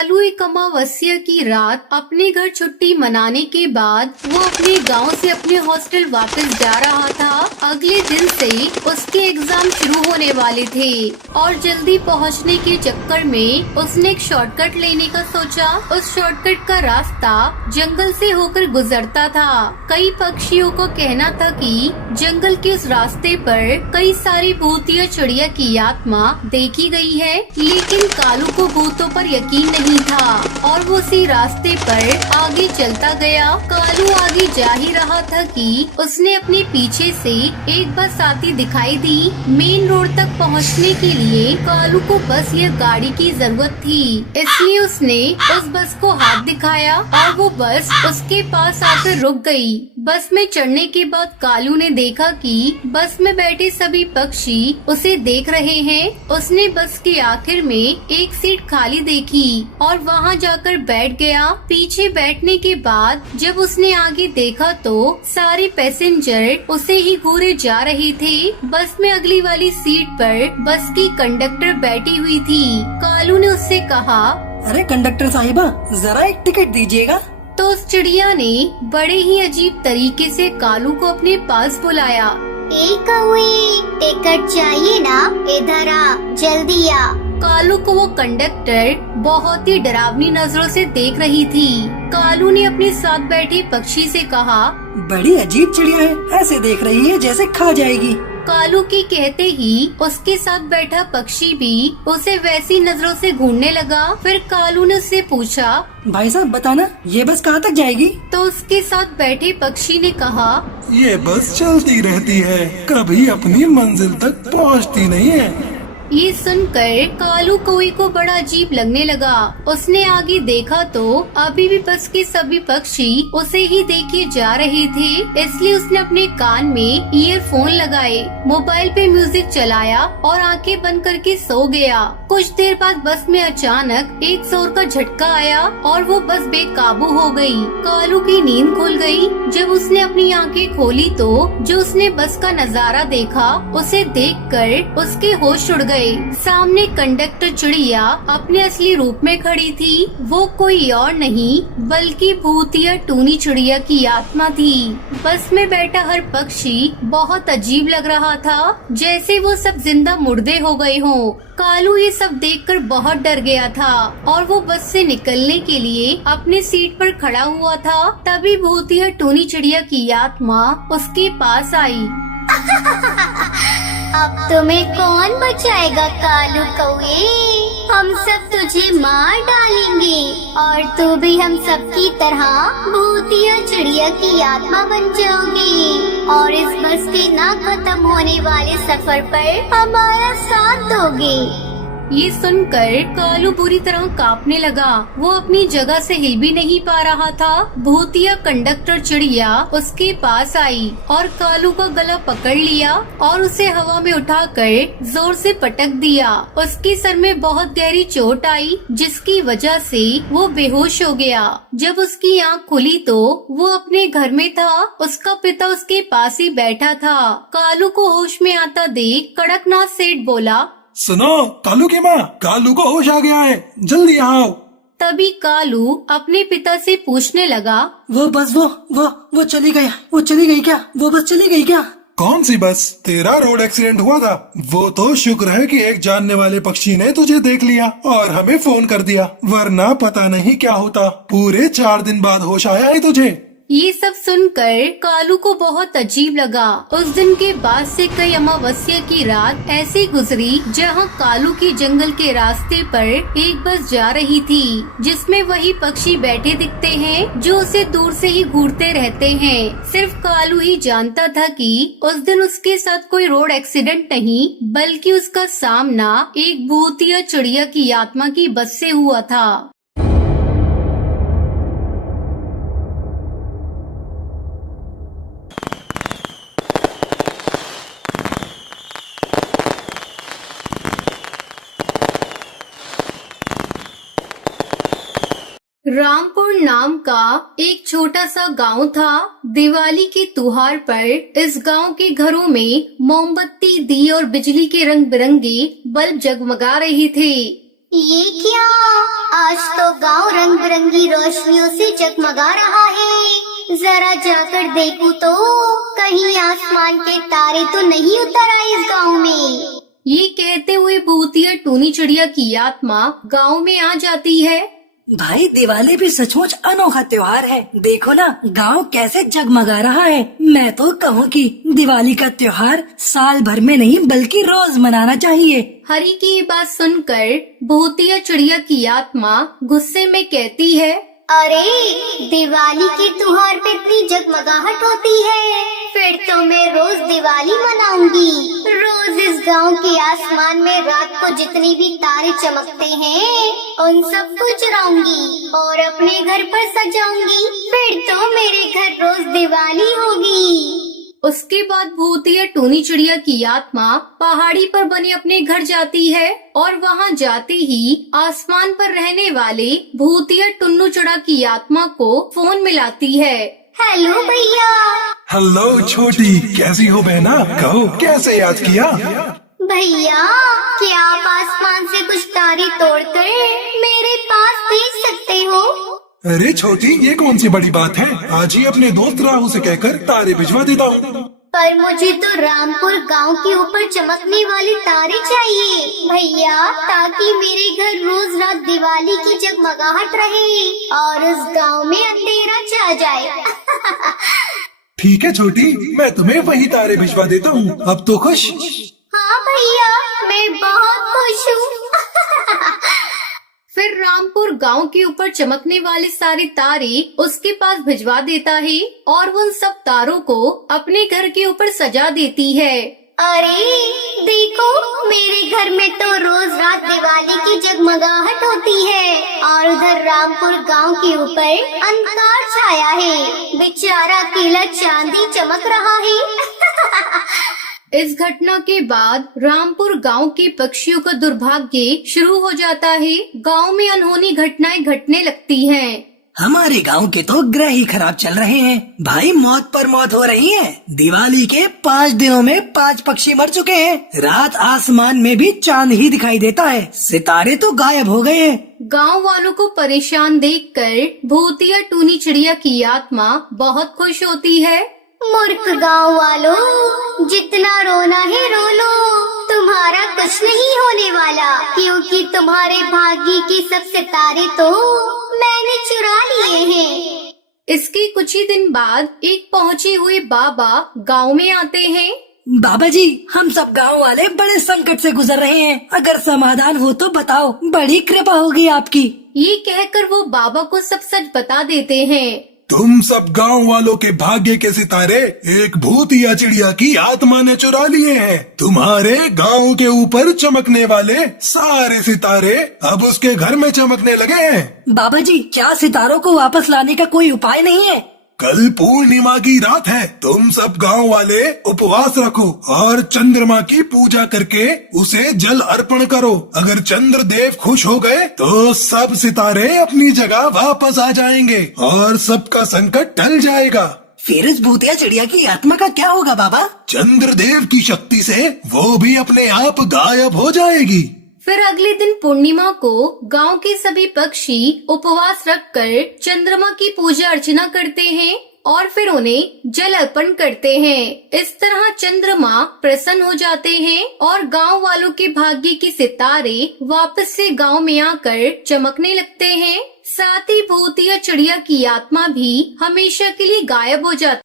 कालू एक अमावस्या की रात अपने घर छुट्टी मनाने के बाद वो अपने गांव से अपने हॉस्टल वापस जा रहा था। अगले दिन से उसके एग्जाम शुरू होने वाले थे और जल्दी पहुंचने के चक्कर में उसने एक शॉर्टकट लेने का सोचा। उस शॉर्टकट का रास्ता जंगल से होकर गुजरता था। कई पक्षियों को कहना था कि जंगल के उस रास्ते पर कई सारी भूत या चिड़िया की आत्मा देखी गई है, लेकिन कालू को भूतों पर यकीन नहीं था और वो उसी रास्ते पर आगे चलता गया। कालू आगे जा ही रहा था कि उसने अपने पीछे से एक बस आती दिखाई दी। मेन रोड तक पहुंचने के लिए कालू को बस या गाड़ी की जरूरत थी, इसलिए उसने उस बस को हाथ दिखाया और वो बस उसके पास आकर रुक गई। बस में चढ़ने के बाद कालू ने देखा कि बस में बैठे सभी पक्षी उसे देख रहे हैं। उसने बस के आखिर में एक सीट खाली देखी और वहां जाकर बैठ गया। पीछे बैठने के बाद जब उसने आगे देखा तो सारे पैसेंजर उसे ही घूरे जा रहे थे। बस में अगली वाली सीट पर बस की कंडक्टर बैठी हुई थी। कालू ने उससे कहा, अरे कंडक्टर साहिबा, जरा एक टिकट दीजिएगा। तो उस चिड़िया ने बड़े ही अजीब तरीके से कालू को अपने पास बुलाया। ए कौवे, टिकट चाहिए ना? इधर आ, जल्दी आ। कालू को वो कंडक्टर बहुत ही डरावनी नजरों से देख रही थी। कालू ने अपने साथ बैठे पक्षी से कहा, बड़ी अजीब चिड़िया है, ऐसे देख रही है जैसे खा जाएगी। कालू के कहते ही उसके साथ बैठा पक्षी भी उसे वैसी नजरों से घूरने लगा। फिर कालू ने उससे पूछा, भाई साहब बताना, ये बस कहाँ तक जाएगी? तो उसके साथ बैठे पक्षी ने कहा, ये बस चलती रहती है, कभी अपनी मंजिल तक पहुंचती नहीं है। ये सुनकर कालू कौवे को बड़ा अजीब लगने लगा। उसने आगे देखा तो अभी भी बस के सभी पक्षी उसे ही देखे जा रहे थे, इसलिए उसने अपने कान में ईयरफोन लगाए, मोबाइल पे म्यूजिक चलाया और आंखें बंद करके सो गया। कुछ देर बाद बस में अचानक एक जोर का झटका आया और वो बस बेकाबू हो गई। कालू की नींद खुल गई। जब उसने अपनी आंखें खोली तो जो उसने बस का नजारा देखा, उसे देखकर उसके होश उड़ गए। सामने कंडक्टर चिड़िया अपने असली रूप में खड़ी थी। वो कोई और नहीं बल्कि भूतिया टूनी चिड़िया की आत्मा थी। बस में बैठा हर पक्षी बहुत अजीब लग रहा था, जैसे वो सब जिंदा मुर्दे हो गए हों। कालू ये सब देखकर बहुत डर गया था और वो बस से निकलने के लिए अपने सीट पर खड़ा हुआ था। तभी भूतिया टूनी चिड़िया की आत्मा उसके पास आई। अब तुम्हें कौन बचाएगा कालू कौवे? हम सब तुझे मार डालेंगे और तू भी हम सब की तरह भूतिया चिड़िया की आत्मा बन जाओगी और इस बस के ना खत्म होने वाले सफर पर हमारा साथ दोगे। ये सुनकर कालू बुरी तरह कांपने लगा। वो अपनी जगह से हिल भी नहीं पा रहा था। भूतिया कंडक्टर चिड़िया उसके पास आई और कालू का गला पकड़ लिया और उसे हवा में उठाकर जोर से पटक दिया। उसके सर में बहुत गहरी चोट आई, जिसकी वजह से वो बेहोश हो गया। जब उसकी आंख खुली तो वो अपने घर में था। उसका पिता उसके पास ही बैठा था। कालू को होश में आता देख कड़कनाथ सेठ बोला, सुनो कालू की माँ, कालू को होश आ गया है, जल्दी आओ। तभी कालू अपने पिता से पूछने लगा, वो बस वो चली गई, वो चली गई क्या? वो बस चली गई क्या? कौन सी बस? तेरा रोड एक्सीडेंट हुआ था। वो तो शुक्र है कि एक जानने वाले पक्षी ने तुझे देख लिया और हमें फोन कर दिया, वरना पता नहीं क्या होता। पूरे 4 दिन बाद होश आया है तुझे। ये सब सुनकर कालू को बहुत अजीब लगा। उस दिन के बाद से कई अमावस्या की रात ऐसी गुजरी जहाँ कालू की जंगल के रास्ते पर एक बस जा रही थी, जिसमें वही पक्षी बैठे दिखते हैं जो उसे दूर से ही घूरते रहते हैं। सिर्फ कालू ही जानता था कि उस दिन उसके साथ कोई रोड एक्सीडेंट नहीं, बल्कि उसका सामना एक भूतिया चिड़िया की आत्मा की बस से हुआ था। रामपुर नाम का एक छोटा सा गांव था। दिवाली के त्योहार पर इस गांव के घरों में मोमबत्ती, दिए और बिजली के रंग बिरंगे बल्ब जगमगा रहे थे। ये क्या? आज तो गांव रंग बिरंगी रोशनियों से जगमगा रहा है। जरा जाकर देखूं तो कहीं आसमान के तारे तो नहीं उतर आए इस गांव में। ये कहते हुए भूतिया टूनी चिड़िया की आत्मा गांव में आ जाती है। भाई दिवाली भी सचमुच अनोखा त्योहार है। देखो ना गांव कैसे जगमगा रहा है। मैं तो कहूँ कि दिवाली का त्योहार साल भर में नहीं बल्कि रोज मनाना चाहिए। हरी की ये बात सुनकर भूतिया चिड़िया की आत्मा गुस्से में कहती है, अरे दिवाली के त्योहार पे इतनी जगमगाहट होती है, फिर तो मैं रोज दिवाली मनाऊंगी। रोज इस गांव के आसमान में रात को जितनी भी तारे चमकते हैं उन सबको चुराऊंगी और अपने घर पर सजाऊंगी। फिर तो मेरे घर रोज दिवाली होगी। उसके बाद भूतिया टूनी चिड़िया की आत्मा पहाड़ी पर बने अपने घर जाती है और वहां जाते ही आसमान पर रहने वाले भूतिया टुन्नू चिड़ा की आत्मा को फोन मिलाती है। हेलो भैया। हेलो छोटी, कैसी हो बहना? कहो कैसे याद किया? भैया क्या आप आसमान से कुछ तारे तोड़कर मेरे पास भेज सकते हो? अरे छोटी, ये कौन सी बड़ी बात है? आज ही अपने दोस्त राहु से कहकर तारे भिजवा देता हूँ। पर मुझे तो रामपुर गांव के ऊपर चमकने वाले तारे चाहिए भैया, ताकि मेरे घर रोज रात दिवाली की जगमगाहट रहे और उस गांव में अंधेरा छा जाए। ठीक है छोटी, मैं तुम्हें वही तारे भिजवा देता हूँ। अब तो खुश? हाँ भैया, मैं बहुत खुश हूँ। फिर रामपुर गांव के ऊपर चमकने वाले सारे तारे उसके पास भिजवा देता है और वो उन सब तारों को अपने घर के ऊपर सजा देती है। अरे देखो, मेरे घर में तो रोज रात दिवाली की जगमगाहट होती है और उधर रामपुर गांव के ऊपर अंधकार छाया है। बेचारा अकेला चांदी चमक रहा है। इस घटना के बाद रामपुर गांव के पक्षियों का दुर्भाग्य शुरू हो जाता है। गांव में अनहोनी घटनाएं घटने लगती हैं। हमारे गांव के तो ग्रह ही खराब चल रहे हैं भाई। मौत पर मौत हो रही है। दिवाली के 5 दिनों में 5 पक्षी मर चुके हैं। रात आसमान में भी चांद ही दिखाई देता है, सितारे तो गायब हो गए हैं। गांव वालों को परेशान देखकर भूतिया टूनी चिड़िया की आत्मा बहुत खुश होती है। मूर्ख गांव वालों, जितना रोना है रो लो, तुम्हारा कुछ नहीं होने वाला, क्योंकि तुम्हारे भाग्य के सब सितारे तो मैंने चुरा लिए हैं। इसके कुछ ही दिन बाद एक पहुंचे हुए बाबा गांव में आते हैं। बाबा जी, हम सब गांव वाले बड़े संकट से गुजर रहे हैं। अगर समाधान हो तो बताओ, बड़ी कृपा होगी आपकी। ये कहकर वो बाबा को सब सच बता देते हैं। तुम सब गांव वालों के भाग्य के सितारे एक भूतिया चिड़िया की आत्मा ने चुरा लिए हैं। तुम्हारे गांव के ऊपर चमकने वाले सारे सितारे अब उसके घर में चमकने लगे हैं। बाबा जी, क्या सितारों को वापस लाने का कोई उपाय नहीं है? कल पूर्णिमा की रात है। तुम सब गांव वाले उपवास रखो और चंद्रमा की पूजा करके उसे जल अर्पण करो। अगर चंद्र देव खुश हो गए तो सब सितारे अपनी जगह वापस आ जाएंगे और सबका संकट टल जाएगा। फिर इस भूतिया चिड़िया की आत्मा का क्या होगा बाबा? चंद्रदेव की शक्ति से वो भी अपने आप गायब हो जाएगी। फिर अगले दिन पूर्णिमा को गांव के सभी पक्षी उपवास रखकर चंद्रमा की पूजा अर्चना करते हैं और फिर उन्हें जल अर्पण करते हैं। इस तरह चंद्रमा प्रसन्न हो जाते हैं और गांव वालों के भाग्य के सितारे वापस से गांव में आकर चमकने लगते हैं। साथ ही भूतिया चिड़िया की आत्मा भी हमेशा के लिए गायब हो जाती